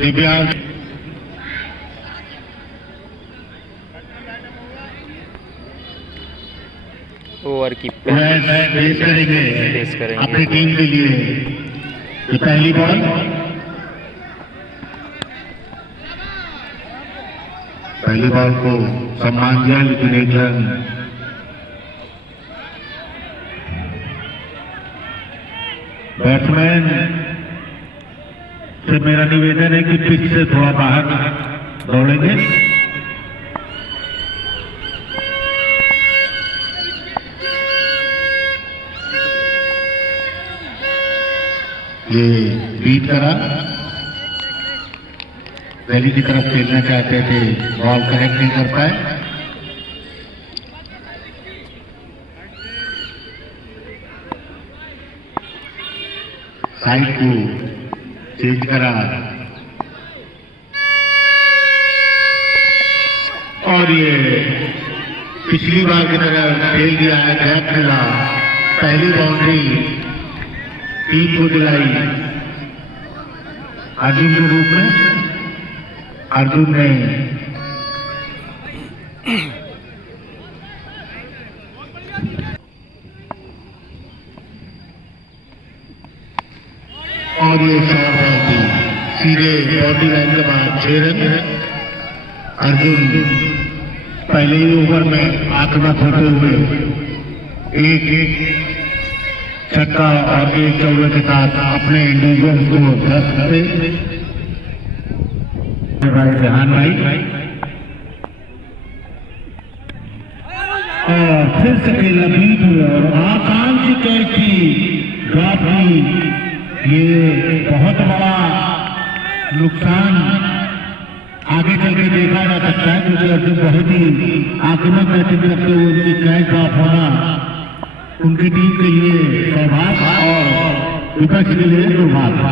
दिव्यांग ओवर की पेश करेंगे अपनी टीम के लिए। ये पहली बॉल को सम्मान दिया, लेकिन एक रन बैट्समैन से मेरा निवेदन है कि पिच से थोड़ा बाहर दौड़ेंगे। ये बीट करा, दिल्ली की तरफ खेलना चाहते थे, बॉल कनेक्ट नहीं कर पाए। साइड को चेंज करा और ये पिछली बार की तरह खेल दिया है, गैप खेला, पहली बाउंड्री टीम को दिलाई अर्जुन के रूप में। अर्जुन ने और ये शॉट है कि सीधे बॉडी लाइन के बाद 6 रन। अर्जुन पहले ही ओवर में आक्रामक होते हुए एक छक्का और एक चौके के साथ अपने इंडिविजुअल को 10 करे। भाई जहान भाई और फिर से खेलना बीट हुआ और आकांक्षी कैच की ड्रॉप हुई। ये बहुत बड़ा नुकसान आगे चल के देखा जा सकता है, क्योंकि अर्जुन बहुत ही आक्रामक बैटिंग करते हुए उनकी कैच ड्रॉप होना उनकी टीम के लिए सौभाग्य और विपक्ष के लिए दुर्भाग्य।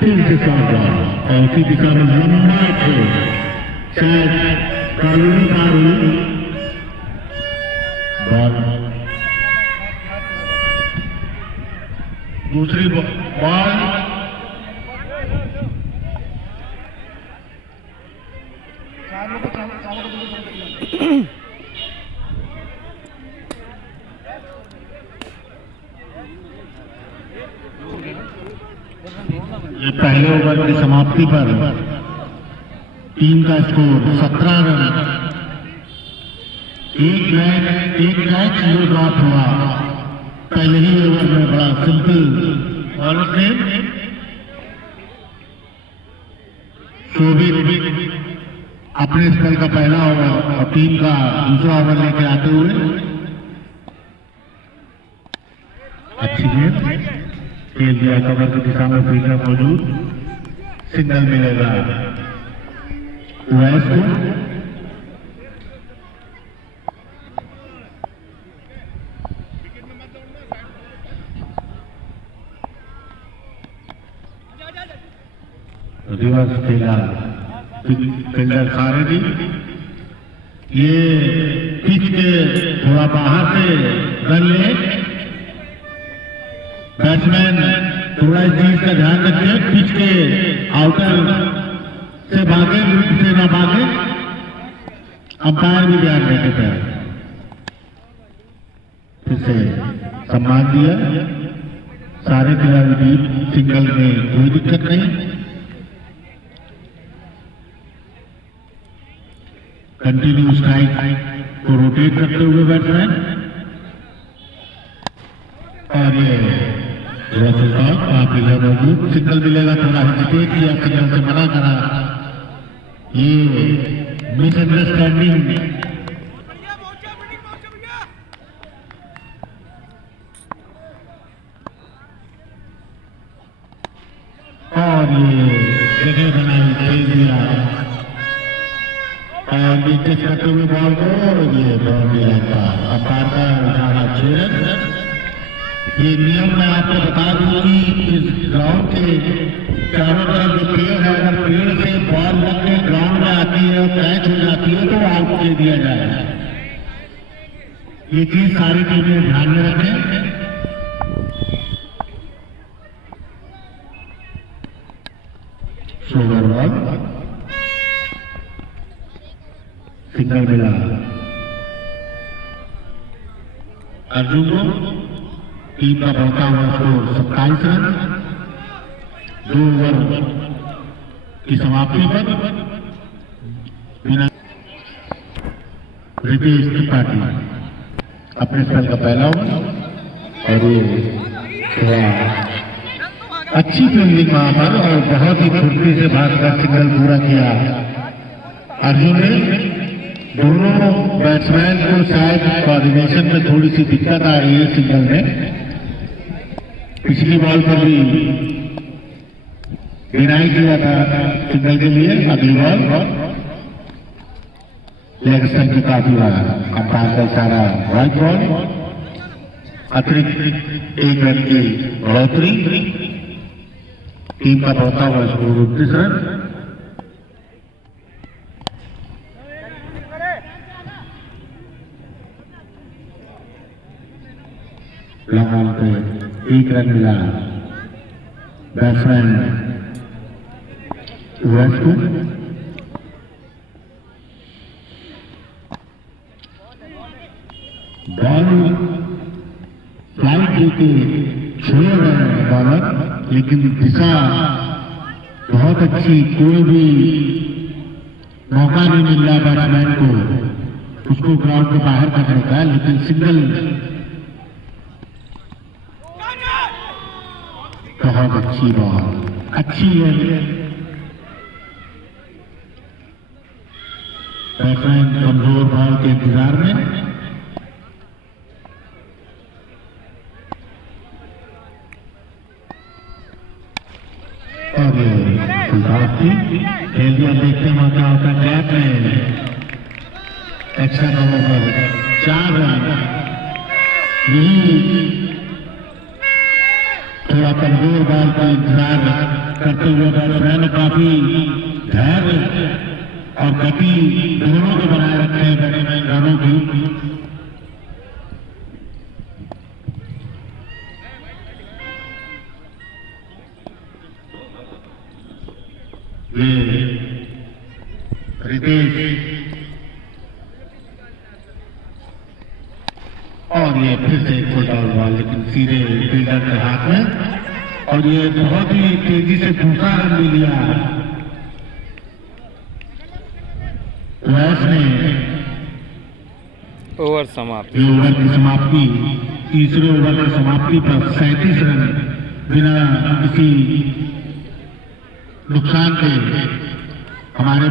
तीन से 7 और उसी दिशा में लंबा खेल, शायद कानूनी पार हुई। दूसरी बॉल ये पहले ओवर की समाप्ति पर टीम का स्कोर 17 रन। एक मैच जो ड्रॉप हुआ पहले ही ओवर में, बड़ा सिंपल बॉलर थे। शोभित अपने स्पेल का पहला ओवर और टीम का दूसरा ओवर लेके आते हुए अच्छी गेंद खेल दिया। कवर की दिशा में फील्डर मौजूद, सिग्नल मिलेगा उवैस को। रिवर्स खेला फील्डर खारेदी। ये पिच के थोड़ा बाहर से रन ले, बैट्समैन थोड़ा इस चीज का ध्यान रखें, पिच के आउटर से भागे, लूप से ना भागे। अंपायर भी ध्यान रखते हैं। फिर से सम्मान दिया, सारे खिलाड़ी सिंगल में कोई दिक्कत नहीं। कंटिन्यू स्ट्राइक को रोटेट करते हुए बैट्समैन और ये मौजूद, सिग्नल मिलेगा। थोड़ा हेजिटेट किया, सिग्नल से मना करा। ये मिसअंडरस्टैंडिंग और ये जगह बनाई, खेल दिया और टेस्ट करते हुए बॉल को, ये बाउंड्री लाइन पर अंपायर का इशारा 6 रन। ये नियम मैं आपको बता दूं कि इस ग्राउंड के चारों तरफ जो पेड़ है, अगर पेड़ से बॉल लग के ग्राउंड में आती है और कैच हो जाती है तो आउट दे दिया जाएगा। ये चीज सारी टीमें ध्यान में रखें। सोवर बॉल सिग्नल मिला अर्जुन को। टीम का बढ़ता हुआ स्कोर 27 रन। 2 ओवर की समाप्ति पर रितेश त्रिपाठी अपने स्पेल का पहला ओवर, और ये थोड़ा अच्छी फील्डिंग वहां पर और बहुत ही फुर्ती से भागकर सिग्नल पूरा किया अर्जुन ने। दोनों बैट्समैन को शायद कोऑर्डिनेशन में थोड़ी सी दिक्कत आ रही है सिग्नल में। पिछली बॉल पर भी डिनाई किया था सिग्नल के लिए। अगली बॉल लेग स्टंप की काफी बड़ा अंपायर का इशारा व्हाइट बॉल। अतिरिक्त 1 रन की बढ़ोतरी। टीम का बढ़ता हुआ स्कोर 29 रन। लगान पे 1 रन मिला बैट्समैन वेस्ट को। बॉल फ्लाइट लेके छोड़ रहे हैं बॉलर, लेकिन दिशा बहुत अच्छी। कोई भी मौका नहीं मिल रहा बैट्समैन को उसको ग्राउंड के बाहर करने का, लेकिन सिग्नल बहुत अच्छी बॉल, अच्छी है। बैट्समैन कमजोर बॉल के इंतजार में। और खेल दिया, देखते हैं क्या होता है। गैप में एक्स्ट्रा ओवर पर 4 रन। यही थोड़ा कमजोर बॉल का इंतजार करते हुए बैट्समैन काफी धैर्य और गति दोनों को बनाए रखे हैं बैट्समैन रनों की। ये रितेश और ये फिर से एक फुल आउट बॉल, लेकिन सीधे फील्डर के हाथ में। और ये बहुत ही तेजी से दूसरा रन ले लिया वैस ने। ओवर समाप्ति। ओवर की समाप्ति, तीसरे ओवर की समाप्ति पर 37 रन बिना किसी नुकसान के हमारे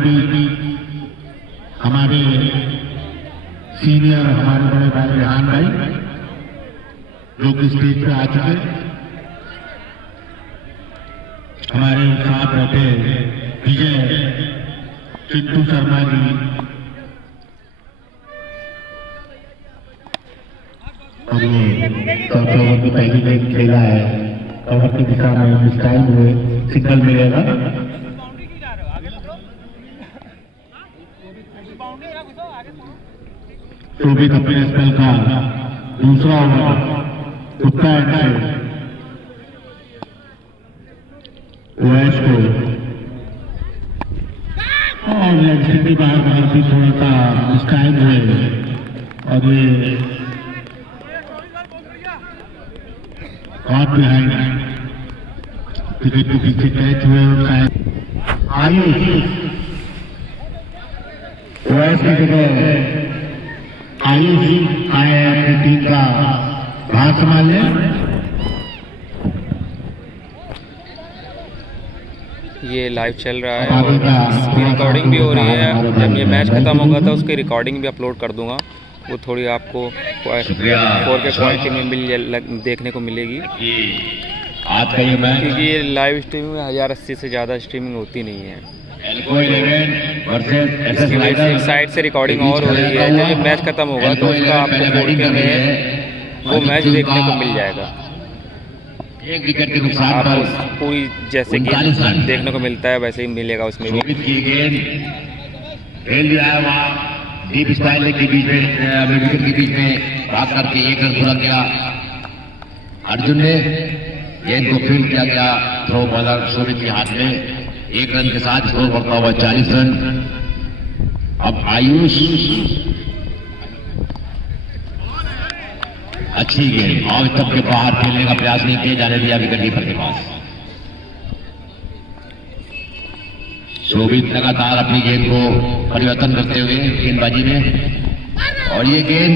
सीनियर, हमारे बड़े भाई रेहान भाई जो कि स्टेज पे आ चुके, हमारे साथ बैठे विजय चिंटू शर्मा जी, और ये चौथे ओवर की पहली गेंद खेला है। ओवर की दिशा में मिसटाइम हुए, सिग्नल मिलेगा। शोभित अपने स्पेल का दूसरा ओवर उत्तर से ओएस को, और लेग स्टंप की बाहर बाहर भी थोड़ा सा मिसटाइम हुए, और ये कॉट बिहाइंड विकेट के पीछे कैच हुए। और शायद आयुष ओएस की जगह आयुष आए अपनी टीम का भार संभालने। ये लाइव चल रहा है और इसकी रिकॉर्डिंग भी हो रही है। जब ये मैच खत्म होगा तो उसकी रिकॉर्डिंग भी अपलोड कर दूंगा। वो थोड़ी आपको 4K क्वालिटी में देखने को मिलेगी। आज का ये मैच, क्योंकि ये लाइव स्ट्रीमिंग में 1080 से ज़्यादा स्ट्रीमिंग होती नहीं है। इसकी वजह से साइड से रिकॉर्डिंग और हो रही है। जब ये मैच खत्म होगा तो उसका आपको 4K में वो मैच देखने को मिल जाएगा। एक विकेट के नुकसान पर आपको पूरी जैसे कि देखने को मिलता है वैसे ही मिलेगा उसमें भी। शोभित की गेंद खेल दिया है वहाँ डीप स्टाइल के बीच में, विकेट के बीच में भाग करके 1 रन पूरा किया। अर्जुन ने गेंद को फील्ड किया गया, थ्रो बॉलर शोभित के हाथ में 1 रन के साथ स्कोर बढ़ता हुआ 40 रन। अब आयुष अच्छी गेंद और तब के बाहर खेलने का प्रयास नहीं किया जाने दिया विकेट कीपर के पास। शोभित लगातार अपनी गेंद को परिवर्तन करते हुए गेंदबाजी में, और ये गेंद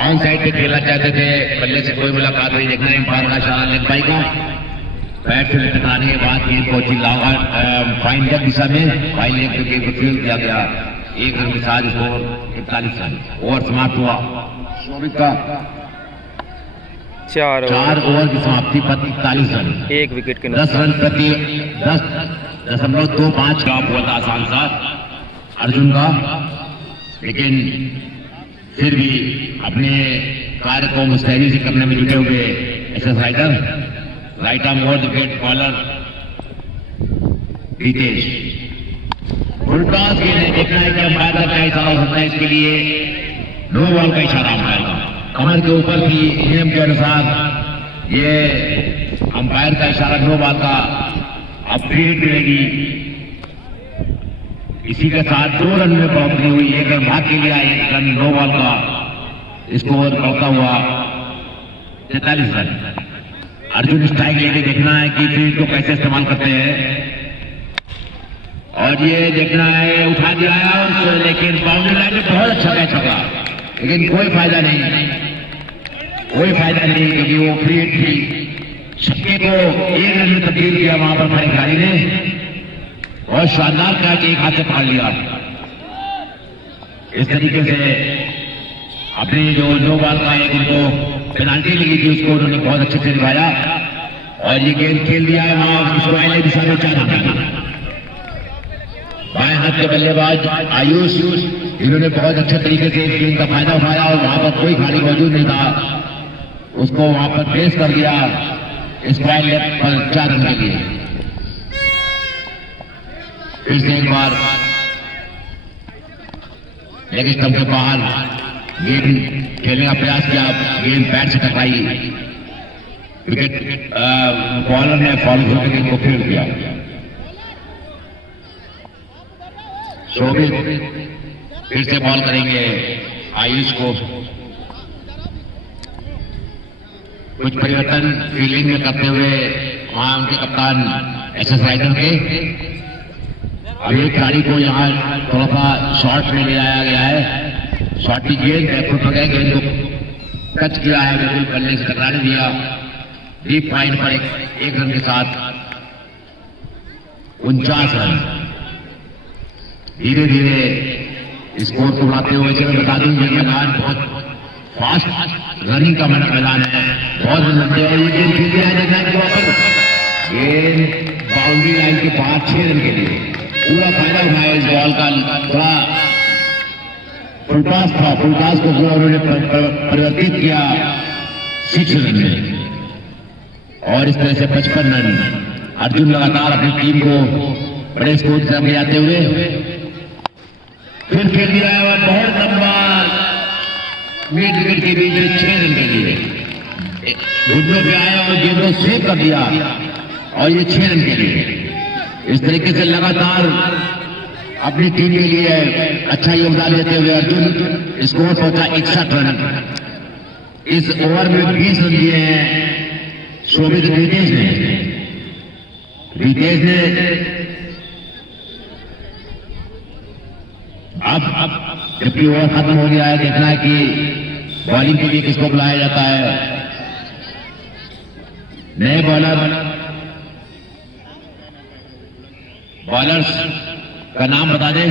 ऑन साइड पे खेलना चाहते थे, बल्ले से कोई मुलाकात नहीं। देखना एम्पायर का इशारा लेग बाई का, बैट से टकराने के बाद गेंद को चिल्लावा फाइन लेग दिशा में फाइन लेग पे गेंद को फील्ड किया गया। 1 रन के साथ स्कोर 41 रन। ओवर समाप्त हुआ। शोभित का 4 ओवर की समाप्ति पर 41 रन, 1 विकेट के 10 रन प्रति 10.25 का हुआ था आसान सा अर्जुन का, लेकिन फिर भी अपने कार्य को मुस्तैदी से करने में जुटे हुए SS rider, right arm over wicket bowler Ritesh. Full toss के लिए देखना है कि अंपायर का क्या इशारा होता है। इसके लिए नो बॉल का इशारा अंपायर का, कमर के ऊपर की नियम के अनुसार ये अंपायर का इशारा नो बॉल का। अब फ्री हिट मिलेगी। इसी के साथ 2 रन में बढ़ोतरी हुई। 1 रन भाग के लिया, 1 रन नो बॉल का स्कोर बढ़ता हुआ 43 रन। अर्जुन स्ट्राइक लेके देखना है कि फील्ड को कैसे इस्तेमाल करते हैं, और ये देखना है उठा दिया है और लेकिन बाउंड्री लाइन में बहुत अच्छा कैच होगा, लेकिन कोई फायदा नहीं, क्योंकि वो फ्री हिट थी। छक्के को 1 रन में तब्दील किया वहां पर हमारे खिलाड़ी ने, और शानदार कैच एक हाथ से पकड़ लिया। इस तरीके से अपनी जो नो बॉल का एक उनको पेनाल्टी लगी थी उसको उन्होंने बहुत अच्छे से निभाया, और ये गेंद खेल दिया है वहां इसको पहले दिशा में चाहता। बाएं हाथ के बल्लेबाज आयुष, इन्होंने बहुत अच्छे तरीके से इस गेंद का फायदा उठाया, और वहां पर कोई खिलाड़ी मौजूद नहीं था, उसको वहां पर पेश कर दिया स्क्वायर लेग पर 4 रन के लिए। फिर से एक बार लेग स्टंप के बाहर गेंद खेलने का प्रयास किया, गेंद पैर से टकराई, विकेट बॉलर ने फॉलो करके गेंद को फील्ड किया। शोभित फिर से बॉल करेंगे आयुष को। कुछ परिवर्तन फील्डिंग में करते हुए वहां उनके कप्तान एसएस राइडर के। अब एक खिलाड़ी को यहाँ थोड़ा सा शॉर्ट में ले आया गया है। शॉर्ट की गेंद बैकफुट पर गए, गेंद को टच किया है, बिल्कुल बल्ले से टकराने दिया। डीप फाइन पर 1 रन के साथ 49 रन। धीरे धीरे स्कोर को बढ़ाते हुए चलो बता दूं, ये मैदान बहुत फास्ट रनिंग का मैदान है, बहुत रन लगते हैं। ये गेंद खेल दिया है गेंद बाउंड्री लाइन के बाहर 6 रन के लिए। पूरा फायदा उठाया इस बॉल का। थोड़ा फुल टॉस था, फुल टॉस को उन्होंने परिवर्तित किया 6 रन में, और इस तरह से 55 रन। अर्जुन लगातार अपनी टीम को बड़े स्कोर से आगे आते हुए फिर खेल दिया है, बहुत लंबा मिड विकेट के बीच में 6 रन के लिए घुटनों पे आया और गेंद को सेव कर दिया, और ये 6 रन के लिए। इस तरीके से लगातार अपनी टीम के लिए अच्छा योगदान देते हुए अर्जुन स्कोर पहुंचा 61 रन। इस ओवर में 20 रन दिए हैं शोभित रितेश ने। अब जबकि ओवर खत्म हो गया है, देखना है कि बॉलिंग के लिए किसको बुलाया जाता है। नए बॉलर्स का नाम बता दें।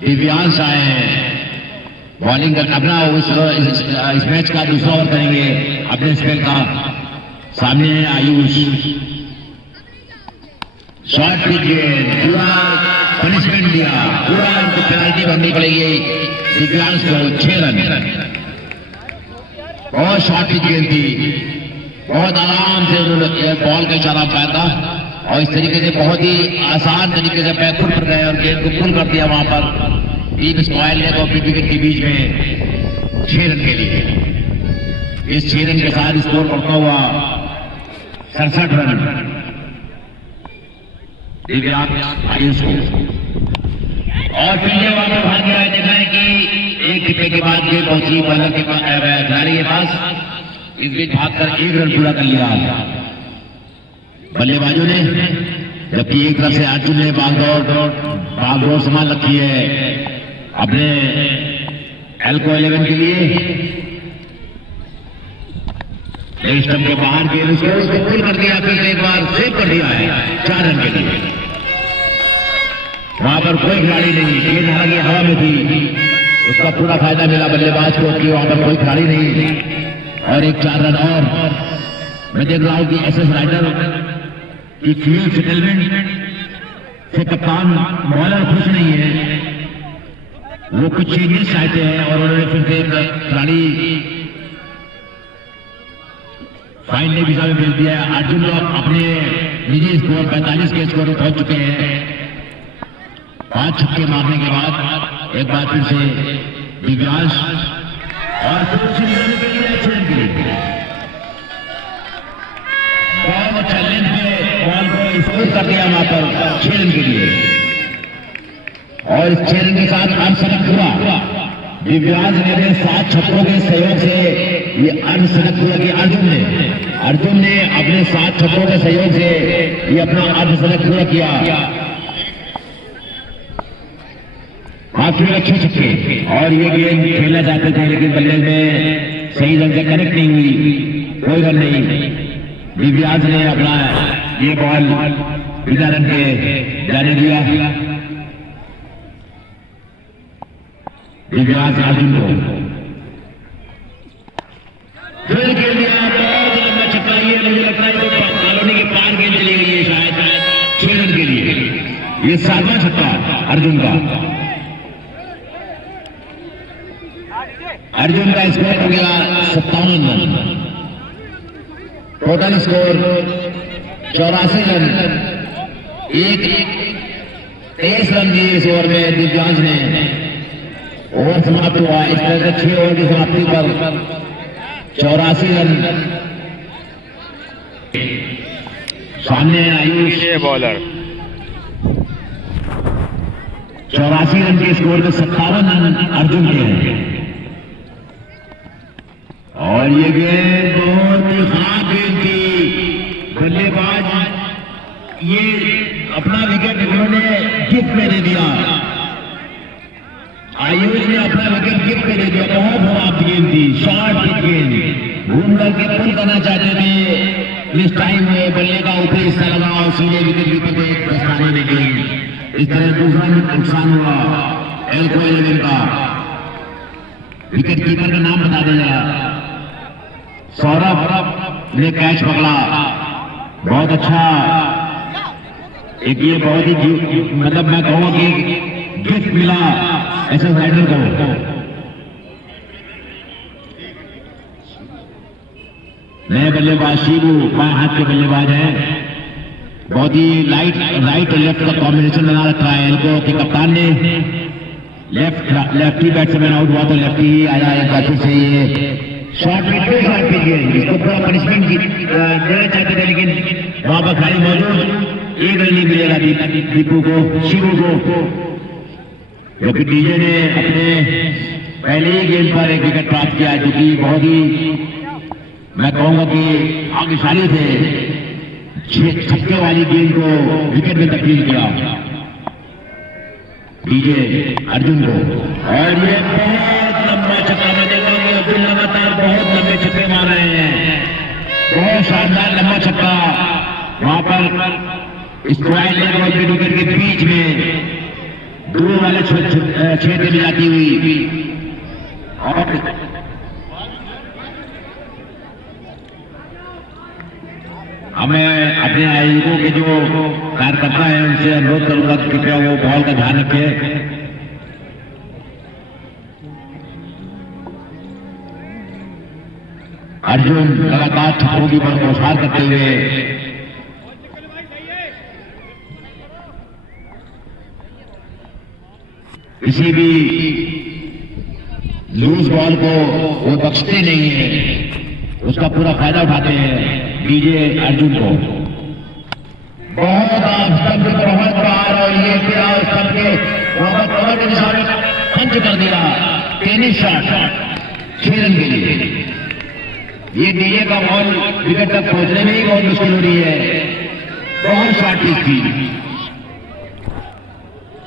दिव्यांश आए हैं बॉलिंग कर अपना इस मैच का दूसरा ओवर करेंगे अपने स्पेल का। सामने है आयुष, शॉर्ट पिच गेंद, पूरा पनिशमेंट दिया, पूरा उनको पेनल्टी बननी पड़ेगी दिव्यांश को। 6 रन। बहुत शॉर्ट पिच गेंद थी, बहुत आराम से उन्होंने बॉल का इशारा पाया था और इस तरीके से बहुत ही आसान तरीके से बैकफुट पर गए और गेंद को पुल कर दिया वहां पर टीम स्माइल लेग और विकेट के बीच में 6 रन के लिए। इस 6 रन के साथ स्कोर बढ़ता हुआ 67 रन दिव्यांश आयुष को। और पीछे वहां पर भाग गया, देखा है कि एक टिप्पे के बाद गेंद पहुंची बॉलर के खिलाड़ी के पास, इस बीच भागकर 1 रन पूरा कर लिया बल्लेबाजों ने, जबकि एक तरफ से अर्जुन ने बागडोर संभाल रखी है अपने एल्को 11 के लिए। स्टंप के बाहर गेंद उसको पुल कर दिया, फिर एक बार सेव कर दिया है 4 रन के लिए। वहां पर कोई खिलाड़ी नहीं, गेंद हालांकि हवा में थी, उसका पूरा फायदा मिला बल्लेबाज को कि वहां पर कोई खिलाड़ी नहीं। और एक 4 रन और मैं देख रहा हूं कि एसएस राइडर की फील्ड सेटलमेंट से कप्तान बॉलर खुश नहीं है, वो कुछ चेंजेस चाहते हैं और उन्होंने फिर से एक खिलाड़ी फाइन ने भी भेज दिया है। अर्जुन लोग अपने निजी स्कोर 45 के स्कोर पर पहुंच चुके हैं। 5 छक्के मारने के बाद एक बार फिर से दिव्यांश और के लिए बहुत अच्छा लेंथ पे बॉल को स्कोर कर दिया वहां पर 6 रन के लिए। और इस 6 रन के साथ अर्धशतक हुआ। दिव्यांश ने अपने 7 छक्कों के सहयोग से ये अर्धशतक पूरा किया। अर्जुन ने अपने 7 छक्कों के सहयोग से ये अपना अर्धशतक पूरा किया। काफी अच्छे छक्के और ये गेंद खेलना चाहते थे लेकिन बल्ले में सही ढंग से कनेक्ट नहीं हुई, कोई रन नहीं। दिव्यांश ने अपना ये बॉल बिना रन के जाने दिया। दिव्यांश अर्जुन को फिर खेल दिया, बहुत लंबा छक्का। ये मुझे लगता है कॉलोनी के पार गेंद चली गई है शायद 6 रन के लिए। ये 7वां छक्का अर्जुन का। अर्जुन का स्कोर हो गया 57 रन। Total score 84 run. एक 23 रन दिए इस ओवर में दिव्यांश ने। ओवर समाप्त हुआ इस तरह से 6 ओवर की समाप्ति पर 84 रन। सामने आयुष बॉलर 84 रन के स्कोर में 57 रन अर्जुन के हैं। और ये गेंद बहुत ही खराब गेंद थी। बल्लेबाज ये अपना विकेट उन्होंने गिफ्ट में दे दिया। आयुष ने अपना विकेट गिफ्ट में दे दिया। बहुत खराब गेंद थी, शॉर्ट पिच गेंद। घूम करके पुल करना चाहते थे, इस टाइम में बल्ले का ऊपरी हिस्सा लगा और सीधे विकेट कीपर को एक दस्ताने में गेंद। इस तरह दूसरा नुकसान हुआ एल्को 11 का। विकेट कीपर का नाम बता देगा। सौरभ ने कैच पकड़ा, बहुत अच्छा। एक ये बहुत ही मतलब मैं कहूंगा कि गिफ्ट मिला एसएस राइडर को। नए बल्लेबाज शिबू बाएं हाथ के बल्लेबाज हैं। बहुत ही राइट और लेफ्ट का कॉम्बिनेशन बना रखा है इनको कि कप्तान ने लेफ्टी बैट्समैन आउट हुआ तो लेफ्टी ही आया एक बार फिर से। ये शॉर्ट पिच गेंद, इसको पूरा पनिशमेंट देना चाहते थे लेकिन वहां पर खिलाड़ी मौजूद, एक रन नहीं मिलेगा दीपू को, शिवू को। क्योंकि डीजे ने अपने पहले ही गेंद पर एक विकेट प्राप्त किया जो कि बहुत ही मैं कहूंगा कि भाग्यशाली थे। छक्के वाली गेंद को विकेट में तब्दील किया डीजे अर्जुन को। और ये बहुत लंबा छक्का, मैं देखा कि अर्जुन लगातार बहुत लंबे छक्के मार रहे हैं। बहुत शानदार लंबा छक्का वहां पर स्क्वायर लेग और मिड विकेट के बीच में दूर वाले क्षेत्र में जाती हुई। और अब मैं अपने आयोजकों के जो कार्यकर्ता हैं उनसे अनुरोध करूंगा कि कृपया वो बॉल का ध्यान रखें। अर्जुन लगातार छक्कों की बौछार करते हुए किसी भी लूज बॉल को वो बख्शते नहीं है, उसका पूरा फायदा उठाते हैं डीजे अर्जुन को। बहुत स्तंभ बहुत बार और ये फिर स्तंभ के बहुत कवर के दिशा में पंच कर दिया। टेनिस शॉट 6 रन के लिए। ये डीजे का बॉल विकेट तक पहुंचने में ही बहुत मुश्किल हो रही है। बहुत शॉर्ट पिच थी।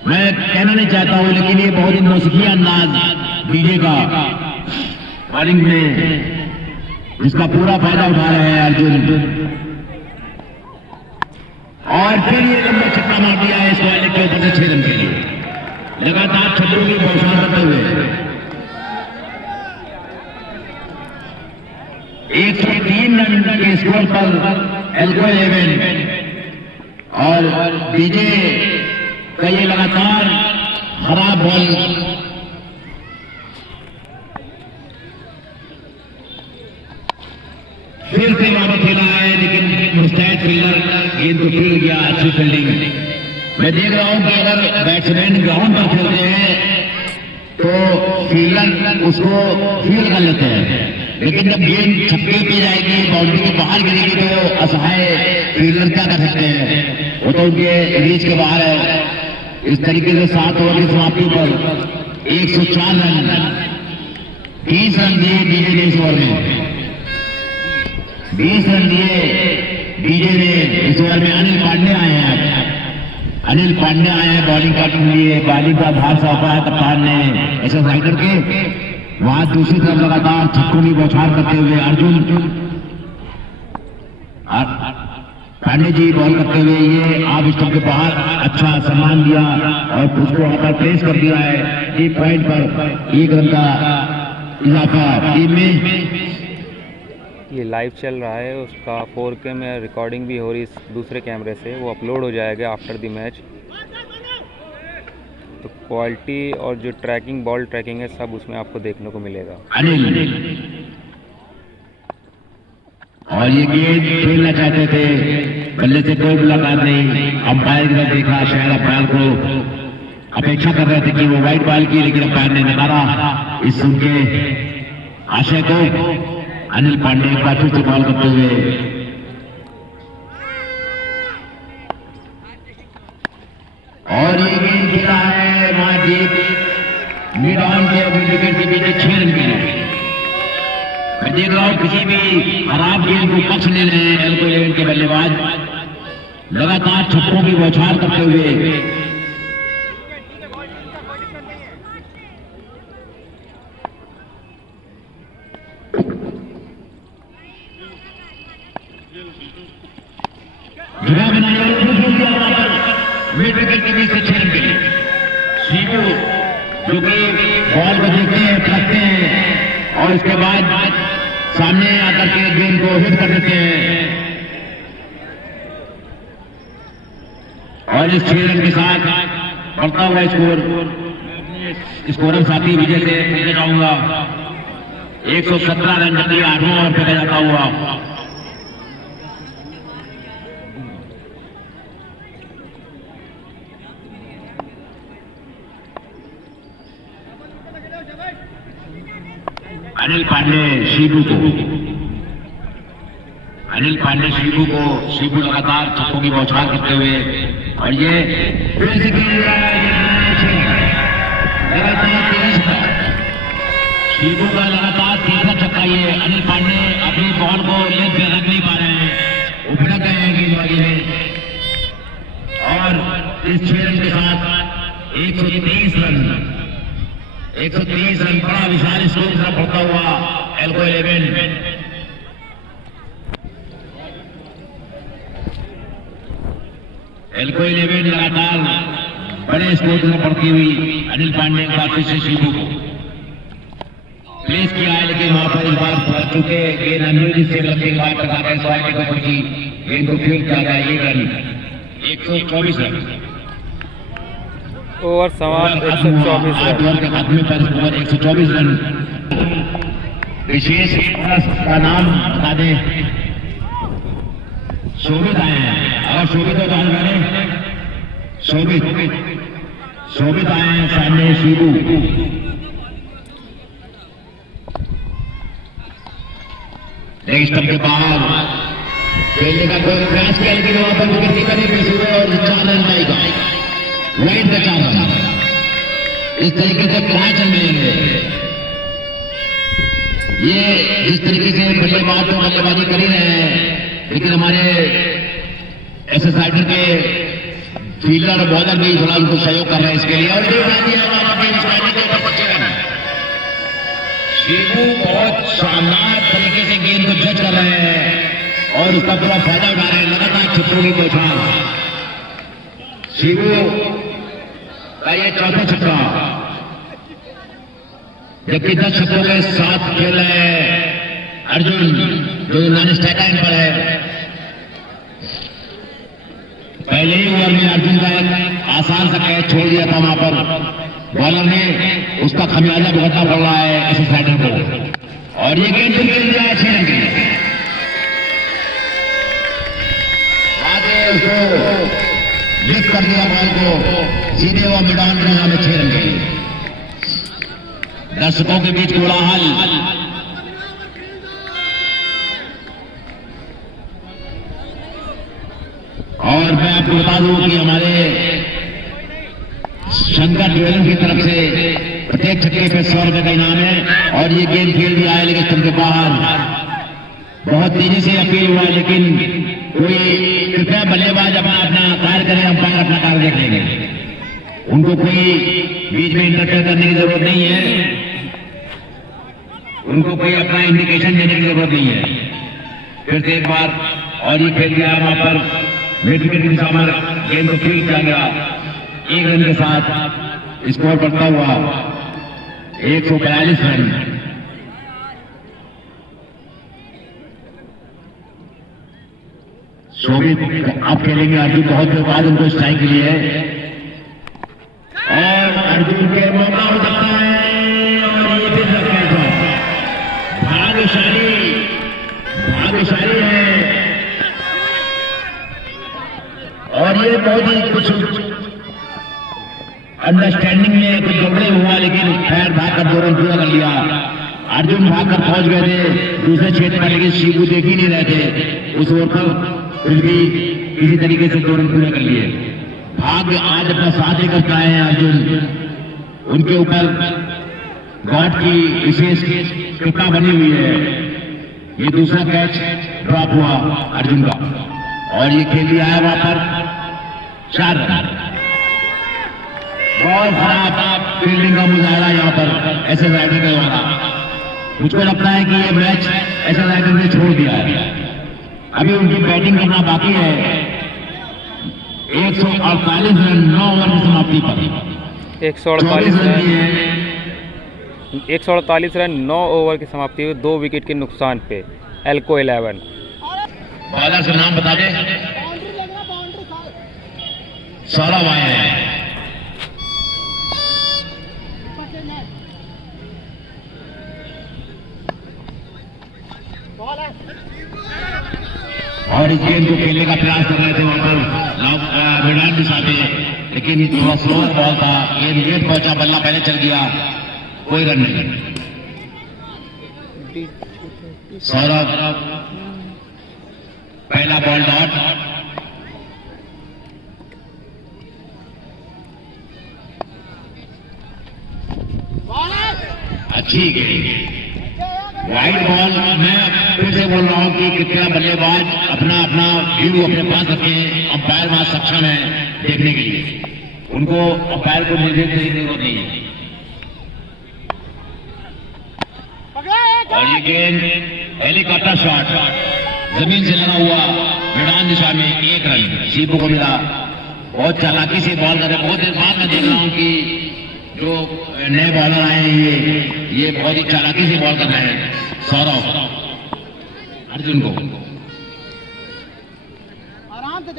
मैं कहना नहीं चाहता हूं लेकिन ये बहुत ही नौसिखिया अंदाज डीजे का बॉलिंग में, जिसका पूरा फायदा उठा रहे हैं अर्जुन। और फिर ये लंबा छक्का मार दिया है इस वाले के ऊपर से 6 रन के लिए। लगातार छक्कों की बौछार करते हुए 103 रन के स्कोर पर एल्को 11 और डीजे का ये लगातार खराब बॉल फिर से वहां खेला है, लेकिन मुस्तैद फील्डर गेंद को फील्ड गया। अच्छी फील्डिंग। मैं देख रहा हूं कि अगर बैट्समैन ग्राउंड पर खेलते हैं तो फील्डर उसको फील्ड कर लेते हैं, लेकिन जब गेंद छक्के पे जाएगी, बाउंड्री के बाहर गिरेगी तो असहाय फील्डर क्या कर सकते हैं, वो तो उनके रीच के बाहर है। इस तरीके से 7 ओवर की समाप्ति पर 104 रन 30 रन दिए डीजे ने इस ओवर में। 20 रन दिए डीजे ने इस ओवर में। अनिल पांडे आए हैं। अनिल पांडे आए हैं बॉलिंग करने के लिए। बॉलिंग का भार सौंपा है कप्तान ने ऐसे राइडर के। वहां दूसरी तरफ लगातार छक्कों की बौछार करते हुए अर्जुन पांडे जी बॉल करते हुए ये आप स्टंप के बाहर अच्छा सम्मान दिया और उसको वहां पर प्लेस कर दिया है। एक पॉइंट पर 1 रन का इजाफा टीम में। ये लाइव चल रहा है, उसका 4K में रिकॉर्डिंग भी हो रही है दूसरे कैमरे से, वो अपलोड हो जाएगा आफ्टर द मैच। तो क्वालिटी और जो ट्रैकिंग बॉल ट्रैकिंग है सब उसमें आपको देखने को मिलेगा। और ये गेंद खेलना चाहते थे, बल्ले से कोई मुलाकात नहीं। अंपायर ने देखा, शायद अंपायर को अपेक्षा कर रहे थे कि वो वाइट बॉल की, लेकिन अंपायर ने नकारा इस उनके आशय को। अनिल पांडे एक बार फिर से बॉल करते हुए और ये गेंद खेला है महाजीत मिड ऑन के विकेट के पीछे 6 रन के लिए। मैं देख रहा हूं किसी भी खराब गेंद को पक्ष ले रहे हैं एल्को 11 के बल्लेबाज, लगातार छक्कों की बौछार करते हुए। जगह बनाया मिड विकेट के बीच से 6 रन के लिए। सीबू जो कि बॉल को देखते हैं, रखते हैं और इसके बाद सामने आकर के गेंद को हिट कर देते हैं और इस 6 रन के साथ बढ़ता हुआ स्कोरर साथी विजय से पूछना चाहूंगा 117 रन जबकि 8वां ओवर फेंका जाता हुआ। अनिल पांडे शिबू शिबू लगातार छक्कों की बौछार करते हुए और ये फिर से शिबू का लगातार 3रा छक्का। ये अनिल पांडे अपनी बॉल को लेग पे रख नहीं पा रहे हैं, उभड़ गए हैं गेंदबाजी में और इस 6 रन के साथ 130 रन बड़ा विशाल स्कोर से बढ़ता हुआ एल्को 11। एल्को 11 लगातार बड़े स्कोर से बढ़ती हुई अनिल पांडे के बाद से शिबू को प्लेस किया है, लेकिन वहां पर इस बार पहुंच चुके गेंद अंदरूनी से लगने के बाद पहुंची गेंद को फील्ड किया गया 1 रन 124 रन। ओवर समाप्त 124 8 ओवर के खत्मे पर स्कोर 124 रन। विशेष का नाम बता दें, शोभित आए हैं। अगर शोभित हो तो हम करें शोभित आए हैं सामने शिबू। नेक्स्ट स्टंप के बाहर खेलने का कोई प्रयास किया लेकिन वहां पर विकेट कीपर ने पेश हुए और 4 रन पाएगा। वाइड का 4 रन। इस तरीके से क्या चल रहे ये जिस तरीके से बल्लेबाज तो बल्लेबाजी कर ही रहे हैं, लेकिन हमारे एसएस राइडर के फील्डर और बॉलर भी थोड़ा उनको सहयोग कर रहे हैं इसके लिए। और शिबू बहुत शानदार तरीके से गेंद को जज कर रहे हैं और उसका पूरा फायदा उठा रहे हैं। लगातार छक्कों की बौछार। शिबू का ये चौथा छक्का, जबकि 10 छक्कों के साथ खेल रहे हैं अर्जुन जो नॉन स्ट्राइक लाइन पर है। पहले ही ओवर में अर्जुन का एक आसान सा कैच छोड़ दिया था वहां पर बॉलर ने, उसका खमियाजा भुगतना पड़ रहा है एसएस राइडर को। और ये गेंद फिर खेल दिया 6 रन के लिए। आगे उसको लिफ्ट कर दिया बॉल को सीधे वो मिडान में 6 रन के लिए। दर्शकों के बीच कोलाहल। और मैं आपको बता दूं कि हमारे शंकर ज्वेलर्स की तरफ से प्रत्येक छक्के पे 100 रुपए का इनाम है। और ये गेंद खेल दिया है लेकिन स्टंप के बाहर। बहुत तेजी से अपील हुआ लेकिन कोई कृपया बल्लेबाज अपना कार्य करें, अंपायर अपना कार्य देख लेंगे। उनको कोई बीच में इंटरफेयर करने की जरूरत नहीं है, उनको कोई अपना इंडिकेशन देने की जरूरत नहीं है। फिर से एक बार और ये खेल दिया वहां पर मिड विकेट की दिशा में गेंद को फील्ड किया गया। 1 रन के साथ स्कोर बढ़ता हुआ 142 रन। शोभित आप खेलेंगे अर्जुन बहुत देर बाद उनको स्ट्राइक के लिए और अर्जुन के मौका हो सकता है। और ये फिर भाग्यशाली है और ये बहुत ही कुछ अंडरस्टैंडिंग में कुछ गड़बड़ी हुआ लेकिन खैर भागकर 2 रन पूरा कर लिया। अर्जुन भागकर पहुंच गए थे दूसरे क्षेत्र में लेकिन शिबू देख ही नहीं रहे थे उस ओवर पर, फिर भी किसी तरीके से 2 रन पूरे कर लिए। भाग्य आज अपना साथ लेकर के आए हैं अर्जुन। उनके ऊपर गॉड की विशेष कृपा बनी हुई है। ये दूसरा कैच ड्रॉप हुआ अर्जुन का और ये खेल दिया है वहां पर 4 रन। बहुत खराब फील्डिंग का मुजाहरा यहाँ पर एसएस राइडर के द्वारा। मुझको लगता है कि ये मैच एसएस राइडर ने छोड़ दिया है। अभी उनकी बैटिंग करना बाकी है। 148 रन 9 ओवर की समाप्ति पर 148 रन 9 ओवर की समाप्ति हुई 2 विकेट के नुकसान पे। एल्को 11 बॉलर से नाम बता दे। सौरभ आए हैं। और इस गेंद को खेलने का प्रयास कर रहे थे वहां पर मैदान के साथ, लेकिन थोड़ा स्लोअर बॉल था। गेंद लेट पहुंचा, बल्ला पहले चल गया, कोई रन नहीं। सौरभ पहला बॉल डॉट। अच्छी गेंद वाइड बॉल। मैं फिर से बोल रहा हूं कि कृपया बल्लेबाज अपना व्यू अपने पास रखें। अंपायर वहां सक्षम है देखने के लिए, उनको अंपायर को निर्देश देने की जरूरत नहीं है। और ये गेंद हेलीकॉप्टर शॉट जमीन से लगा हुआ मैदान दिशा में 1 रन शिबू को मिला। बहुत चालाकी से बॉल कर रहे। बहुत देर बाद मैं देख रहा हूं कि जो नए बॉलर आए हैं ये बहुत ही चालाकी से बॉल कर रहे हैं। सौरभ अर्जुन को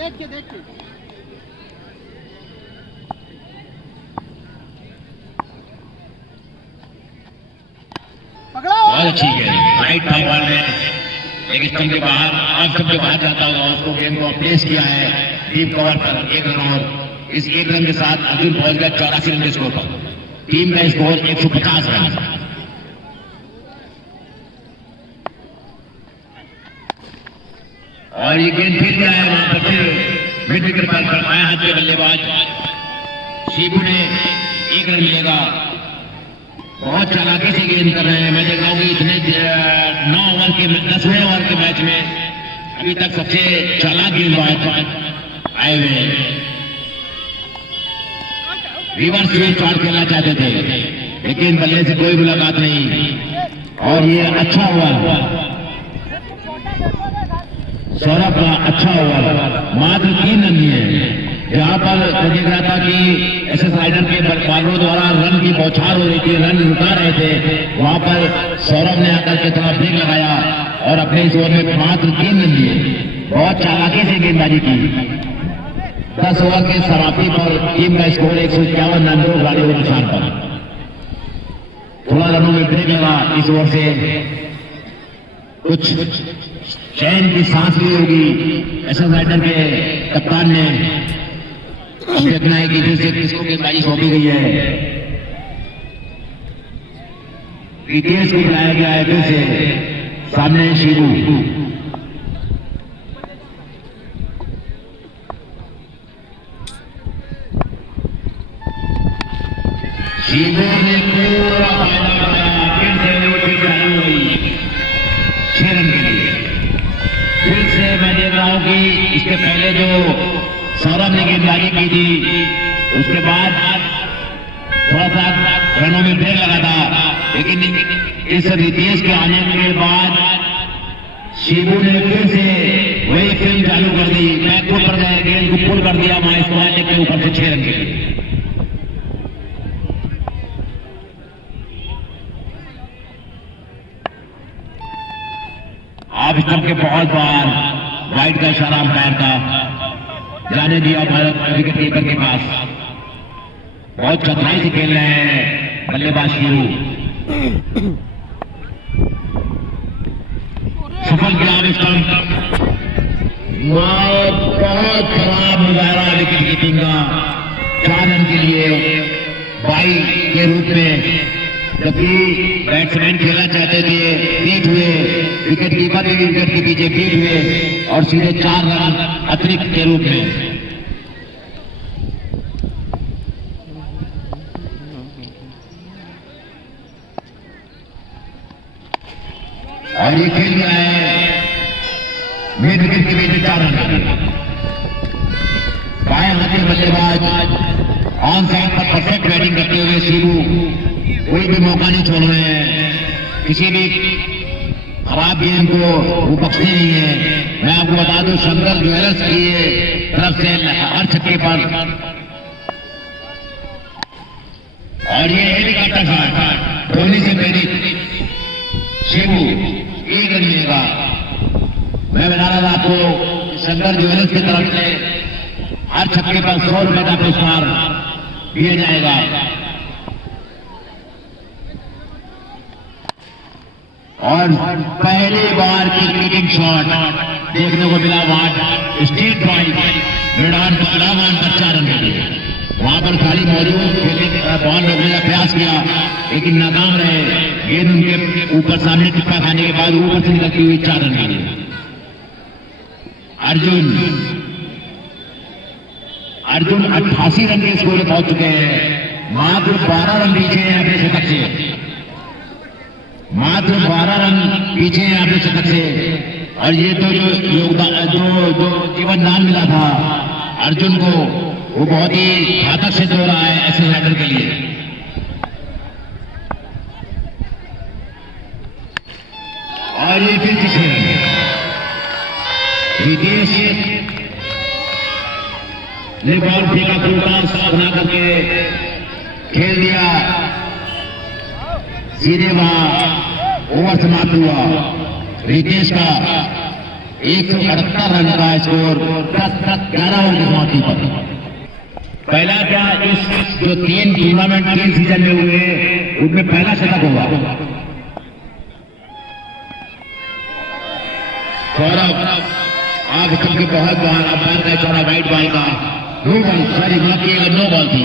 बहुत अच्छी है, राइट था बॉल में, एक स्टंप के बाहर, ऑफ स्टंप के बाहर जाता हुआ उसको गेंद को प्लेस किया है डीप कवर पर 1 रन। और इस 1 रन के साथ अर्जुन पहुंच गया 84 रन के स्कोर पर। टीम का स्कोर 150 रन। और ये गेंद फिर गया है वहां पर, फिर मिड विकेट पर बाएं हाथ के बल्लेबाज शिबू ने 1 रन लिएगा। बहुत चालाकी से गेंद कर रहे हैं। मैं देख रहा हूँ कि इतने 9 ओवर के 10वें ओवर के मैच में अभी तक सबसे चालाक गेंदबाज आए हुए हैं। रिवर्स स्वीप शॉट खेलना चाहते थे लेकिन बल्ले से कोई मुलाकात नहीं। और ये अच्छा हुआ सौरभ का, अच्छा हुआ, मात्र 3 रन है। जहां पर मैं देख रहा था कि एसएस राइडर के बल्लेबाजों द्वारा रन की बौछार हो रही थी, रन लुटा रहे थे, वहां पर सौरभ ने आकर के थोड़ा ब्रेक लगाया और अपने इस ओवर में मात्र 3 रन दिए। बहुत चालाकी से गेंदबाजी की। 10 ओवर के समाप्ति पर टीम का स्कोर 151 रन, 2 खिलाड़ियों के नुकसान पर। थोड़ा रनों में ब्रेक लगा इस ओवर से, कुछ चैन की सांस ली होगी एसएस राइडर के कप्तान ने। देखना है कि फिर से किसको गेंदबाजी सौंपी गई है। रितेश को बुलाया गया है फिर से, सामने शिबू। शिबू ने पूरा फायदा उठाया, फिर से वो टीम चालू हुई 6 रन के लिए। फिर से मैं देख रहा हूं कि इसके पहले जो सौरभ ने गेंदबाजी की थी उसके बाद थोड़ा सा रनों में ब्रेक लगा था, लेकिन इस रितेश के आने के बाद शिबू ने फिर से वही फिल्म चालू कर दी। बैक फुट पर गए, गेंद को पुल कर दिया वहां स्क्वायर के ऊपर से 6 रन के लिए। आप स्टंप के बहुत बार वाइड का इशारा अंपायर का जाने दिया भारत विकेट कीपर के पास। बहुत चतुराई से खेल रहे हैं बल्लेबाज शिबू। सफल किया स्टंप, बहुत खराब मुजाहरा विकेट कीपिंग का 4 रन के लिए बाई के रूप में। जबकि बैट्समैन खेलना चाहते थे, बीट हुए, विकेट कीपर भी विकेट के पीछे बीट हुए और सीधे 4 रन अतिरिक्त के रूप में। और ये खेल रहा है मिड विकेट के बीच 4 रन। बाएं हाथी बल्लेबाज ऑन साइड पर परफेक्ट बैटिंग करते हुए शिबू कोई भी मौका नहीं छोड़ रहे हैं, किसी भी खराब गेम को वो बख्शते नहीं है। मैं आपको बता दूं शंकर ज्वेलर्स की तरफ से हर छक्के पर, और ये हेलीकॉप्टर शॉट धोनी से प्रेरित शिबू 1 रन मिलेगा। मैं बता रहा था आपको शंकर ज्वेलर्स की तरफ से हर छक्के पर 100 रुपए का पुरस्कार दिया जाएगा। और पहली बार की कीपिंग शॉट देखने को मिला वहां स्टेट ड्राइव मैदान पर 4 रन के लिए। वहां पर खाली मौजूद बॉल रोकने का प्रयास किया लेकिन नाकाम रहे। गेंद उनके ऊपर सामने टिप्पा खाने के बाद ऊपर से निकलती हुई 4 रन के लिए। अर्जुन 88 रन के स्कोर में पहुंच चुके हैं, मात्र 12 रन पीछे हैं अपने शतक से, मात्र 12 रन पीछे हैं अपने शतक से। और ये तो जो योगदान जो जीवन दान मिला था अर्जुन को, वो बहुत ही घातक सिद्ध हो रहा है एसएस राइडर के लिए। और ये फिर किसी रितेश ने बॉल फेंका, फुल टॉस बना करके खेल दिया, सीधे वहां ओवर समाप्त हुआ। रितेश का 178 रन का स्कोर 11 ओवर की समाप्ति पर। पहला क्या इस जो 3 टूर्नामेंट 3 सीजन में हुए उनमें पहला शतक होगा। सौरभ आग चमके बहुत बार अंपायर का इशारा वाइट बॉल का, नो बॉल, सॉरी माफ किएगा, नो बॉल थी,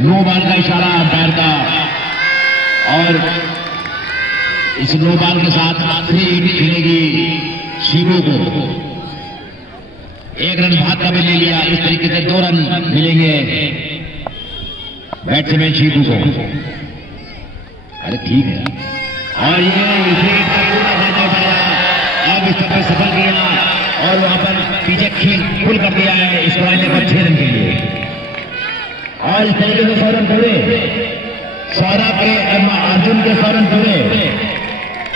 नो बॉल का इशारा अंपायर का। और इस नो बॉल के साथ 3 हिट मिलेगी शिबू को। 1 रन भाग का भी ले लिया, इस तरीके से 2 रन मिलेंगे बैट्समैन शिबू को। अरे ठीक है, और ये अब इस पर सफल किया और वहां पर पीछे खींच पुल कर दिया है इस मायने पर 6 रन के लिए। और इस तरीके से 100 रन पूरे, सौरभ के अर्जुन के 100 रन पूरे।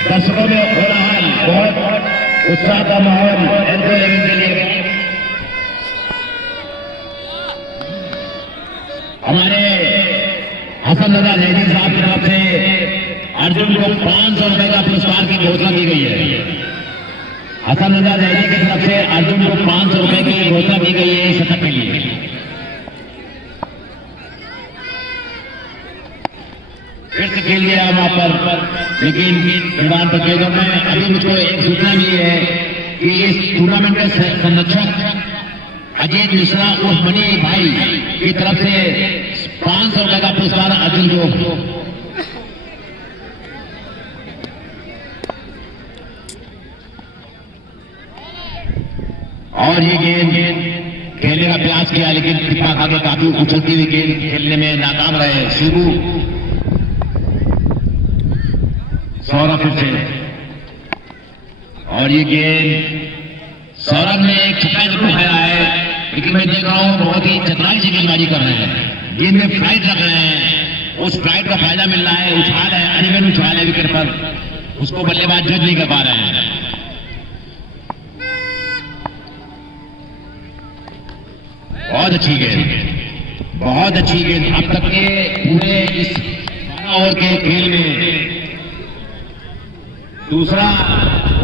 दर्शकों में हो रहा है बहुत उत्साह का माहौल एंट्रो लेवल के लिए। हमारे हसन रजा जैदी साहब की तरफ से अर्जुन को 500 रुपए का पुरस्कार की घोषणा की गई है। हसन रजा जैदी की तरफ से अर्जुन को 500 रुपए की घोषणा की गई है शतक के लिए। फिर से खेल लिया वहां पर, लेकिन मैदान पर खेलों में अभी मुझको एक सूचना मिली है कि इस टूर्नामेंट के संरक्षक अजीत मिश्रा उर्फ मनी भाई की तरफ से 500 रुपए का पुरस्कार अर्जुन को। और ये गेंद खेलने का प्रयास किया, लेकिन टिप्पा खा के काफी उछलती हुई गेंद खेलने में नाकाम रहे शिबू। सौरभ फिर से, और ये गेंद सौरभ ने एक छक्का जरूर खाया है, लेकिन मैं देख रहा हूं बहुत ही चतुराई से गेंदबाजी कर रहे हैं, गेंद में फ्लाइट रख रहे हैं, उस फ्लाइट का फायदा मिल रहा है, उछाल है, अनिवन उछाल है विकेट पर, उसको बल्लेबाज जज नहीं कर पा रहे हैं। बहुत अच्छी गेंद, बहुत अच्छी गेंद। अब तक के पूरे इस 12 ओवर के खेल में दूसरा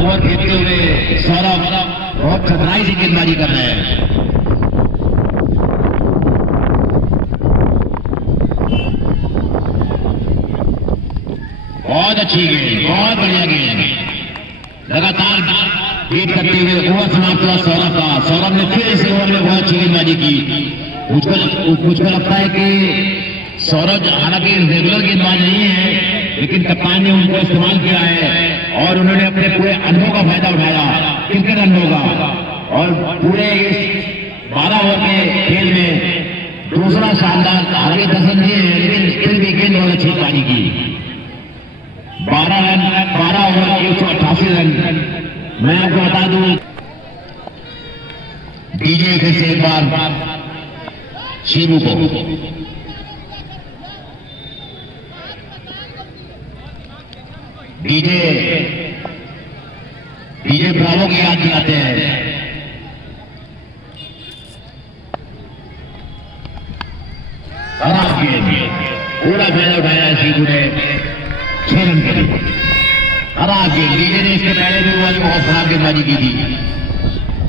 ओवर खेलते हुए सौरभ बहुत चतुराई से गेंदबाजी कर रहे हैं। बहुत अच्छी गेंद, बहुत बढ़िया गेंद, लगातार गेंद करते हुए ओवर समाप्त हुआ सौरभ का। सौरभ ने फिर इस ओवर में बहुत अच्छी गेंदबाजी की। मुझको लगता है कि सौरभ हालांकि रेगुलर गेंदबाज नहीं है, लेकिन कप्तान ने उनको इस्तेमाल किया है और उन्होंने अपने पूरे अनुभव का फायदा उठाया, क्रिकेट अनुभव का, और पूरे इस 12 ओवर के खेल में दूसरा शानदार, हालांकि 10 रन दिए हैं, लेकिन फिर भी गेंद बहुत अच्छी पारी की। 12 रन, 12 ओवर 188 रन। मैं आपको बता दूं, डीजे फिर से एक बार शिबू को, डीजे ब्रावो की याद दिलाते हैं। खराब गेंद, पूरा फायदा उठाया शिबू ने 6 रन के लिए। खराब गेंद, डीजे ने इसके पहले भी बहुत खराब गेंदबाजी की थी,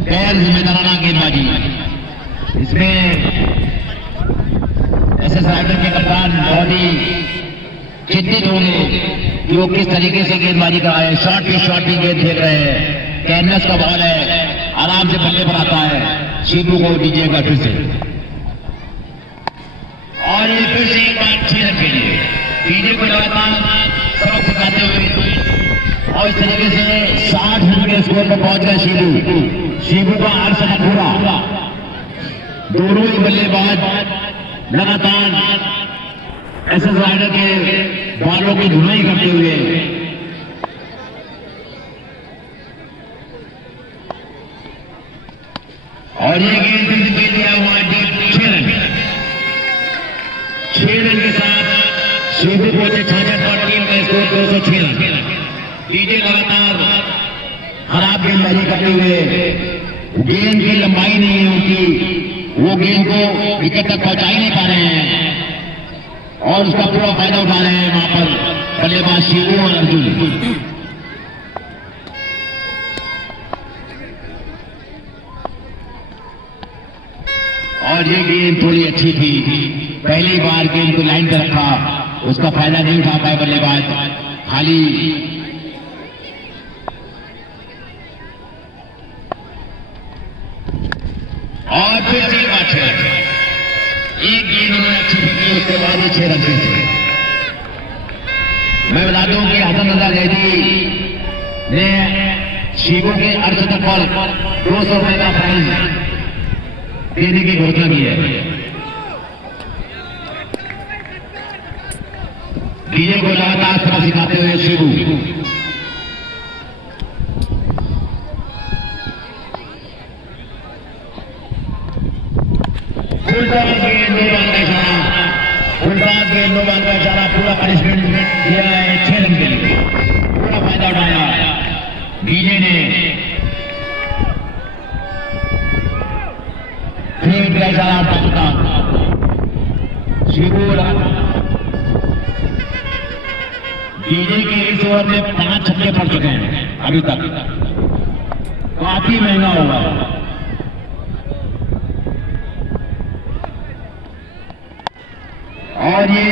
गैर जिम्मेदाराना गेंदबाजी। इसमें एसएस राइडर के कप्तान बहुत ही चिंतित होंगे कि वो किस तरीके से गेंदबाजी कर रहे हैं। शॉर्ट भी गेंद फेंक रहे हैं, कैनवस का बॉल है, आराम से बल्ले पर आता है शिबू को डीजे का फिर से। और ये फिर से एक बार 6 रन के लिए डीजे को लगातार सबक सिखाते हुए, और इस तरीके से 60 रन के स्कोर पर पहुंच गया शिबू का 8 शतक पूरा। दोनों ही बल्लेबाज लगातार एसएस राइडर के बॉलों की धुनाई करते हुए और ये गेंद फिर से खेल दिया हुआ 6 रन। 6 रन के साथ शिबू पहुंचे 66 और टीम का स्कोर 206 रन। डीजे लगातार खराब गेंदबाजी करते हुए, गेंद की लंबाई नहीं है उनकी, वो गेंद को विकेट तक पहुंचा ही नहीं पा रहे हैं, और उसका पूरा फायदा उठा रहे हैं वहां पर बल्लेबाज शिबू और अर्जुन। गेंद थोड़ी अच्छी थी, पहली बार गेंद को लाइन पर रखा, उसका फायदा नहीं उठा पाए बल्लेबाज, खाली और फिर से एक गेंद उन्होंने अच्छी फेंकी, उसके बाद ये 6 रन थे। मैं बता दूं कि हसन रजा जैदी ने शिवू के अर्धशतक पर 200 रुपए का प्राइज देने की घोषणा की है। डीजे को लगातार सबक सिखाते हुए शिवू नो बॉल का इशारा, पूरा पनिशमेंट दिया है 6 रन के लिए, पूरा फायदा उठाया डीजे ने। फेंक का इशारा पाकिस्ता, शिवू डीजे के इस ओवर में 5 छक्के पड़ चुके हैं अभी तक, काफी महंगा होगा। और ये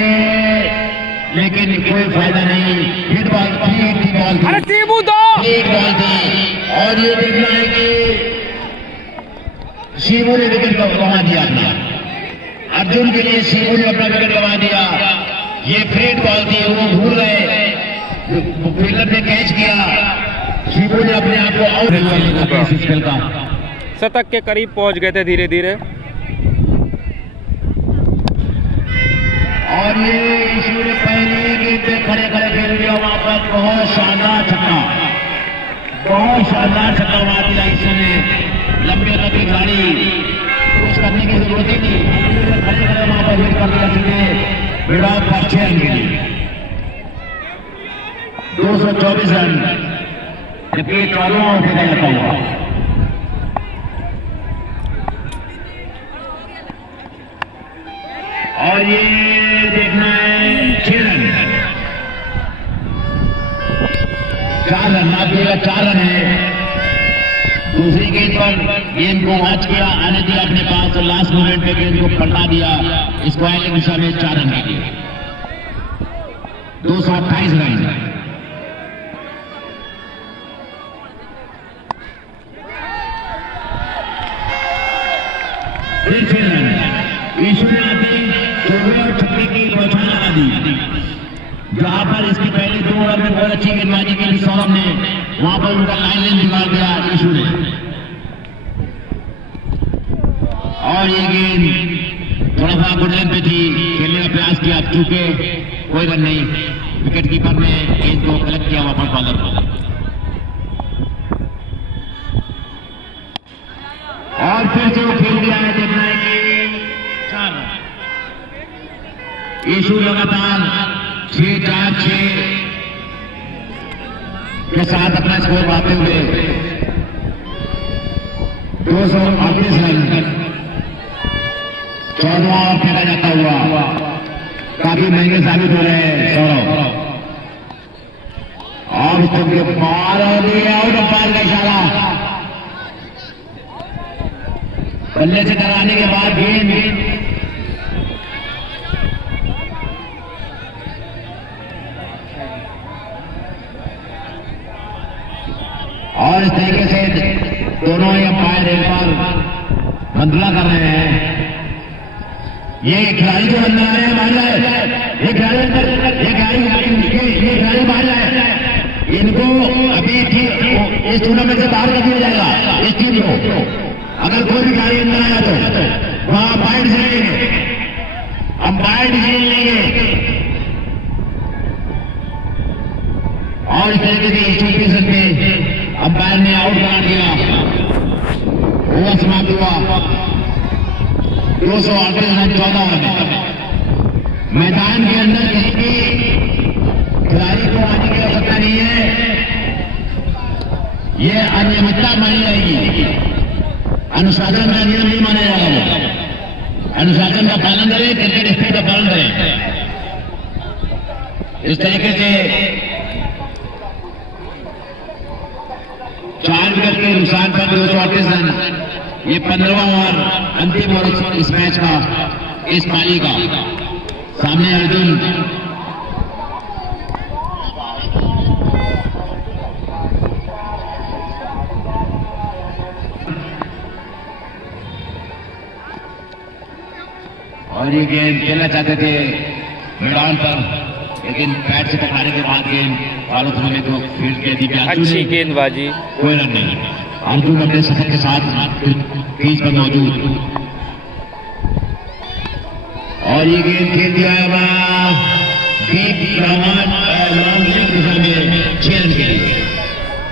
लेकिन कोई फायदा नहीं, हिट बॉल थी, एक बॉल थी, एक बॉल थी। और ये देखना है कि शिवू ने विकेट गंवा दिया अपना, अर्जुन के लिए शिवू ने अपना विकेट गंवा दिया। ये फ्रेट बॉल थी, वो भूल गए, फील्डर ने कैच किया, शिवू ने अपने आप को आउट करने का शतक के करीब पहुंच गए थे धीरे धीरे। और ये ईशू ने पहले गेंद पे खड़े खड़े खेल दिया, वहां पर बहुत शानदार छक्का, बहुत शानदार छक्का मार दिया ईशू ने। लंबे तक की गाड़ी कुछ करने की जरूरत ही नहीं, खड़े खड़े वहां पर हिट कर दिया सीधे विराट पर 6 रन के लिए, 224 रन, जबकि 14 ओवर फेंका जाता हुआ। और ये देखना है 6 रन, 4 रन ना दिएगा, 4 रन है। दूसरी गेंद पर गेंद को वॉच किया, आने दिया अपने पास, और लास्ट मोमेंट पे गेंद को पलटा दिया स्क्वायर दिशा में 4 रन के लिए, 228 रन। फिर 6 रन, ईशू ने आते चौबे और छक्के की बौछार लगा दी, जहां पर इसकी पहले 2 ओवर में बहुत अच्छी गेंदबाजी की सौरभ ने, वहां पर उनका लाइन बिगाड़ दिया ईशू ने। और ये गेंद थोड़ा सा गुडलैंड पे थी, खेलने का प्रयास किया, चूके कोई रन नहीं, विकेट कीपर ने गेंद को कलेक्ट किया वापस बॉलर को। और फिर से वो खेल दिया है, देखना है कि ईशू लगातार 6-4-6 के साथ अपना स्कोर बढ़ाते हुए 238 रन, 14 ओवर खेला जाता हुआ, काफी महंगे साबित हो रहे हैं सौरभ। और इसके पार हो गया, आउट अंपायर का इशारा, बल्ले से कराने के बाद गेंद और इस तरीके से दोनों ही अंपायर एक बार मंथला कर रहे हैं। ये खिलाड़ी जो अंदर आ रहे हैं मान रहे, ये खिलाड़ी मान रहे हैं, इनको अभी इस टूर्नामेंट से बाहर कर दिया जाएगा। इस टीम को अगर कोई भी खिलाड़ी अंदर आया तो वहां अंपायर से लेंगे, अंपायर डिसीजन लेंगे। और इस तरीके से इस चैंपियनशिप में अंपायर ने आउट करा दिया, ओवर समाप्त हुआ 238 रन 14 ओवर में। मैदान के अंदर किसी भी खिलाड़ी को आने की आवश्यकता नहीं है, ये अनियमितता मानी जाएगी, अनुशासन का नियम नहीं माना जाएगा। अनुशासन का पालन करें, क्रिकेट स्पिरिट का पालन करें। इस तरीके से 4 विकेट के नुकसान पर 238 रन ये 15वां ओवर, अंतिम ओवर इस मैच का, इस पारी का। सामने अर्जुन, और ये गेंद खेलना चाहते थे मैदान पर, लेकिन पैड से टकराने के बाद गेंद भारत में तो फील्ड के दी। अच्छी गेंदबाजी, कोई रन नहीं। अर्जुन अपने सफर के साथ क्रीज पर मौजूद, और ये गेंद खेल दिया है दिशा में 6 रन के लिए।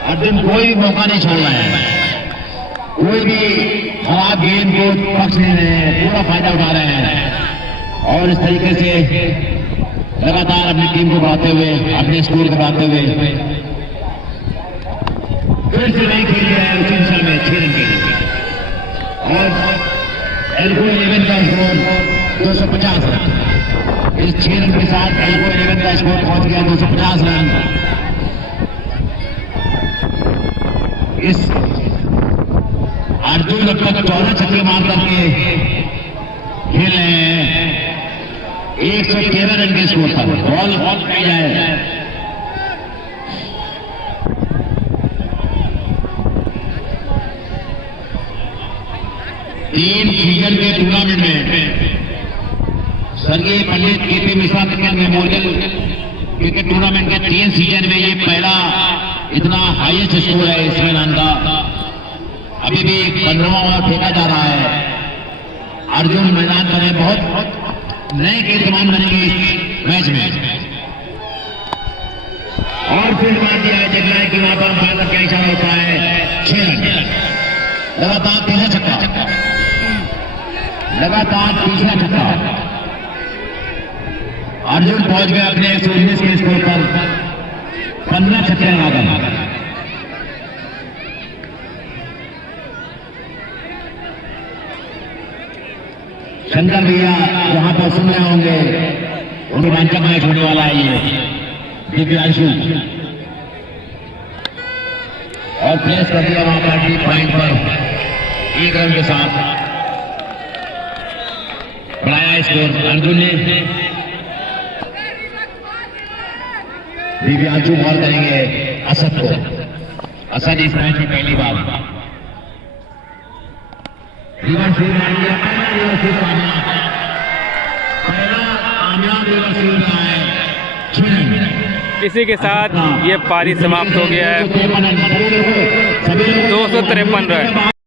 अर्जुन कोई भी मौका नहीं छोड़ रहा है, कोई भी खराब गेंद को पक्ष नहीं रहे हैं, पूरा फायदा उठा रहे हैं, और इस तरीके से लगातार अपनी टीम को बढ़ाते हुए, अपने स्कोर को बढ़ाते हुए फिर से नहीं खेल रहे हैं उसी दिशा में 6 रन के लिए। और एल्को 11 का स्कोर 250 रन। इस 6 रन के साथ एल्को 11 का स्कोर पहुंच गया 250 रन। इस अर्जुन अब तक 14 छक्के मार करके खेल रहे हैं 113 रन के स्कोर पर। बॉल कही जाए, तीन सीजन के टूर्नामेंट में स्वर्गीय Pandit K P. Mishra cricket memorial cricket tournament के 3 सीजन में ये पहला इतना हाईएस्ट स्कोर है इस मैदान का। अभी भी 15वां ओवर फेंका जा रहा है। अर्जुन मैदान पर है, बहुत नए कीर्तिमान बनेंगे इस मैच में। और फिर मान दिया है जगला कि वहां पर भारत का इशारा होता है 6 रन। लगातार तीसरा छक्का, लगातार तीसरा छक्का। अर्जुन पहुंच गए अपने 119 के स्कोर पर 15 छक्के लगाकर। शंकर भैया वहां पर सुन रहे होंगे, रोमांचक मैच होने वाला है ये। दिव्यांशु और प्लेस कर दिया वहां पर डीप पॉइंट पर 1 रन के साथ बढ़ाया स्कोर अर्जुन ने। दिव्यांशु बॉल करेंगे असद को। असद इस मैच में पहली बार इसी के साथ ये पारी समाप्त हो गया है। 253 रन।